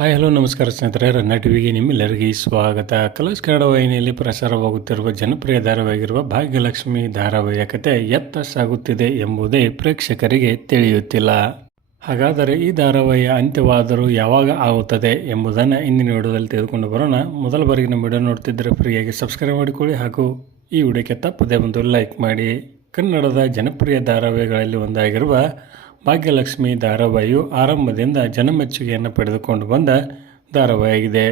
Hi hello ನಮಸ್ಕಾರ ಸ್ನೇಹಿತರೆ, ರನ್ನ ಟಿವಿಗೆ ನಿಮ್ಮೆಲ್ಲರಿಗೆ ಸ್ವಾಗತ. ಕಲರ್ಸ್ ಕನ್ನಡ ವಾಹಿನಿಯಲ್ಲಿ ಪ್ರಸಾರವಾಗುತ್ತಿರುವ ಜನಪ್ರಿಯ ಧಾರಾವಾಹಿಯಾಗಿರುವ ಭಾಗ್ಯಲಕ್ಷ್ಮಿ ಧಾರಾವಾಹಿಯ ಕತೆ ಎತ್ತ ಸಾಗುತ್ತಿದೆ ಎಂಬುದೇ ಪ್ರೇಕ್ಷಕರಿಗೆ ತಿಳಿಯುತ್ತಿಲ್ಲ. ಹಾಗಾದರೆ ಈ ಧಾರಾವಾಹಿಯ ಅಂತ್ಯವಾದರೂ ಯಾವಾಗ ಆಗುತ್ತದೆ ಎಂಬುದನ್ನು ಇಂದಿನ ವಿಡಿಯೋದಲ್ಲಿ ತೆಗೆದುಕೊಂಡು ಬರೋಣ. ಮೊದಲ ಬಾರಿಗೆ ನಮ್ಮ ವಿಡಿಯೋ ನೋಡ್ತಿದ್ದರೆ ಫ್ರೀಯಾಗಿ ಸಬ್ಸ್ಕ್ರೈಬ್ ಮಾಡಿಕೊಳ್ಳಿ ಹಾಗೂ ಈ ವಿಡಿಯೋಕ್ಕೆ ತಪ್ಪದೇ ಒಂದು ಲೈಕ್ ಮಾಡಿ. ಕನ್ನಡದ ಜನಪ್ರಿಯ ಧಾರಾವಾಹಿಗಳಲ್ಲಿ ಒಂದಾಗಿರುವ ಭಾಗ್ಯಲಕ್ಷ್ಮಿ ಧಾರಾವಾಹಿಯು ಆರಂಭದಿಂದ ಜನಮೆಚ್ಚುಗೆಯನ್ನು ಪಡೆದುಕೊಂಡು ಬಂದ ಧಾರಾವಾಹಿಯಾಗಿದೆ.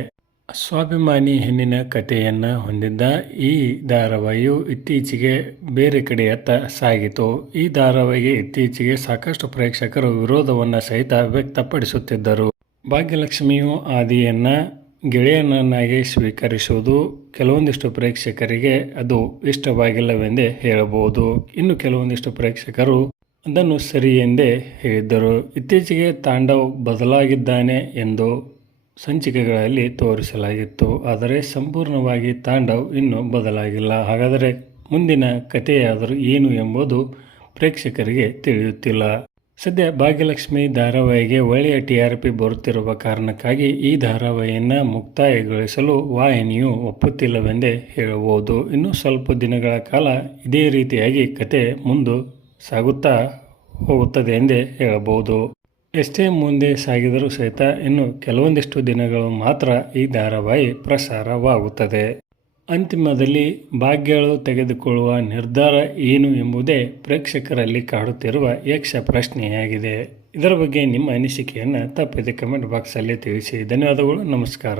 ಸ್ವಾಭಿಮಾನಿ ಹೆಣ್ಣಿನ ಕಥೆಯನ್ನು ಹೊಂದಿದ್ದ ಈ ಧಾರಾವಾಹಿಯು ಇತ್ತೀಚೆಗೆ ಬೇರೆ ಕಡೆಯತ್ತ ಸಾಗಿತು. ಈ ಧಾರಾವಾಹಿಗೆ ಇತ್ತೀಚೆಗೆ ಸಾಕಷ್ಟು ಪ್ರೇಕ್ಷಕರು ವಿರೋಧವನ್ನು ಸಹಿತ ವ್ಯಕ್ತಪಡಿಸುತ್ತಿದ್ದರು. ಭಾಗ್ಯಲಕ್ಷ್ಮಿಯು ಆದಿಯನ್ನು ಗೆಳೆಯನನ್ನಾಗಿ ಸ್ವೀಕರಿಸುವುದು ಕೆಲವೊಂದಿಷ್ಟು ಪ್ರೇಕ್ಷಕರಿಗೆ ಅದು ಇಷ್ಟವಾಗಿಲ್ಲವೆಂದೇ ಹೇಳಬಹುದು. ಇನ್ನು ಕೆಲವೊಂದಿಷ್ಟು ಪ್ರೇಕ್ಷಕರು ಅದನ್ನು ಸರಿ ಎಂದೇ ಹೇಳಿದ್ದರು. ಇತ್ತೀಚೆಗೆ ತಾಂಡವ್ ಬದಲಾಗಿದ್ದಾನೆ ಎಂದು ಸಂಚಿಕೆಗಳಲ್ಲಿ ತೋರಿಸಲಾಗಿತ್ತು. ಆದರೆ ಸಂಪೂರ್ಣವಾಗಿ ತಾಂಡವ್ ಇನ್ನೂ ಬದಲಾಗಿಲ್ಲ. ಹಾಗಾದರೆ ಮುಂದಿನ ಕಥೆಯಾದರೂ ಏನು ಎಂಬುದು ಪ್ರೇಕ್ಷಕರಿಗೆ ತಿಳಿಯುತ್ತಿಲ್ಲ. ಸದ್ಯ ಭಾಗ್ಯಲಕ್ಷ್ಮಿ ಧಾರಾವಾಹಿಗೆ ಒಳ್ಳೆಯ TRP ಬರುತ್ತಿರುವ ಕಾರಣಕ್ಕಾಗಿ ಈ ಧಾರಾವಾಹಿಯನ್ನು ಮುಕ್ತಾಯಗೊಳಿಸಲು ವಾಹಿನಿಯು ಒಪ್ಪುತ್ತಿಲ್ಲವೆಂದೇ ಹೇಳಬಹುದು. ಇನ್ನು ಸ್ವಲ್ಪ ದಿನಗಳ ಕಾಲ ಇದೇ ರೀತಿಯಾಗಿ ಕತೆ ಮುಂದೆ ಸಾಗುತ್ತಾ ಹೋಗುತ್ತದೆ ಎಂದೇ ಹೇಳಬಹುದು. ಎಷ್ಟೇ ಮುಂದೆ ಸಾಗಿದರೂ ಸಹಿತ ಇನ್ನು ಕೆಲವೊಂದಿಷ್ಟು ದಿನಗಳು ಮಾತ್ರ ಈ ಧಾರಾವಾಹಿ ಪ್ರಸಾರವಾಗುತ್ತದೆ. ಅಂತಿಮದಲ್ಲಿ ಭಾಗ್ಯಳು ತೆಗೆದುಕೊಳ್ಳುವ ನಿರ್ಧಾರ ಏನು ಎಂಬುದೇ ಪ್ರೇಕ್ಷಕರಲ್ಲಿ ಕಾಡುತ್ತಿರುವ ಯಕ್ಷ ಪ್ರಶ್ನೆಯಾಗಿದೆ. ಇದರ ಬಗ್ಗೆ ನಿಮ್ಮ ಅನಿಸಿಕೆಯನ್ನು ತಪ್ಪದೆ ಕಮೆಂಟ್ ಬಾಕ್ಸಲ್ಲಿ ತಿಳಿಸಿ. ಧನ್ಯವಾದಗಳು. ನಮಸ್ಕಾರ.